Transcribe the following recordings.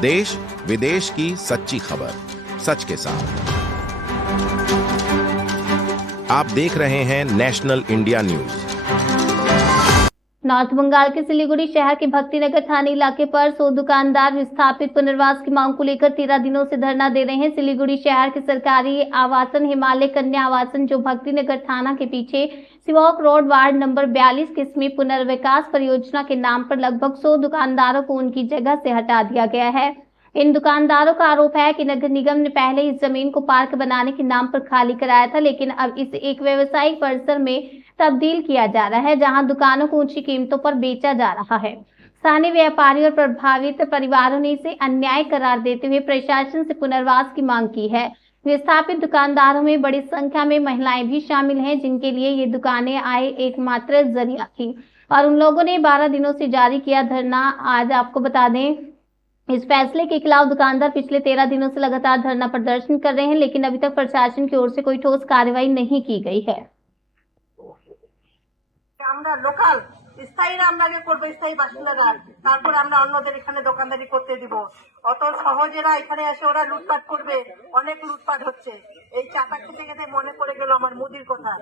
देश विदेश की सच्ची खबर सच के साथ। आप देख रहे हैं National India News. North Bengal के सिलीगुड़ी शहर के भक्तिनगर थाने इलाके पर 100 दुकानदार विस्थापित पुनर्वास की मांग को लेकर 13 दिनों से धरना दे रहे हैं। सिलीगुड़ी शहर के सरकारी आवासन हिमालय कन्या आवासन जो भक्तिनगर थाना के पीछे सिवॉक रोड वार्ड नंबर 42 किस्मी पुनर्विकास परियोजना के नाम पर लगभग 100 दुकानदारों को उनकी जगह से हटा दिया गया है। इन दुकानदारों का आरोप है कि नगर निगम ने पहले इस जमीन को पार्क बनाने के नाम पर खाली कराया था, लेकिन अब इसे एक व्यवसायिक परिसर में तब्दील किया जा रहा है, जहां दुकानों को ऊंची कीमतों पर बेचा जा रहा है। स्थानीय व्यापारी और प्रभावित परिवारों ने इसे अन्याय करार देते हुए प्रशासन से पुनर्वास की मांग की है। विस्थापित दुकानदारों में बड़ी संख्या में महिलाएं भी शामिल हैं, जिनके लिए ये दुकानें आय एकमात्र जरिया थी और उन लोगों ने 12 दिनों से जारी किया धरना। आज आपको बता दें, इस फैसले के खिलाफ दुकानदार पिछले 13 दिनों से लगातार धरना प्रदर्शन कर रहे हैं, लेकिन अभी तक प्रशासन की ओर से कोई ठोस कार्रवाई नहीं की गई है। আমরা লোকাল স্থায়ীরা আমরা আগে করবো, স্থায়ী বাসিন্দারা, তারপর আমরা অন্যদের এখানে দোকানদারি করতে দিব। অত সহজেরা এখানে এসে ওরা লুটপাট করবে, অনেক লুটপাট হচ্ছে। এই চাটা খেতে খেতে মনে পড়ে গেল আমার মুদির কথা।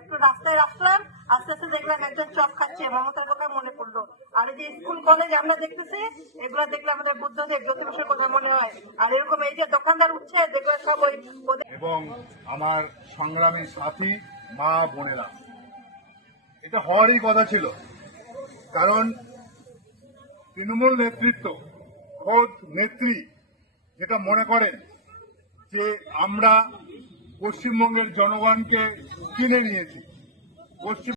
একটু রাস্তায় আসলাম, আস্তে আস্তে দেখলাম একজন চপ খাচ্ছে, মমতার কথা মনে পড়লো। আর এই যে স্কুল কলেজ আমরা দেখতেছি, এগুলো দেখলে আমাদের বুদ্ধদেব জ্যোতিষের কথা মনে হয়। আর এরকম এই যে দোকানদার উঠছে, দেখলে সব ওই এবং আমার সংগ্রামী সাথী মা বোনেরা, এটা হওয়ারই কথা ছিল। কারণ তৃণমূল নেতৃত্ব, খোদ নেত্রী যেটা মনে করেন যে আমরা পশ্চিমবঙ্গের জনগণকে কিনে নিয়েছি, পশ্চিম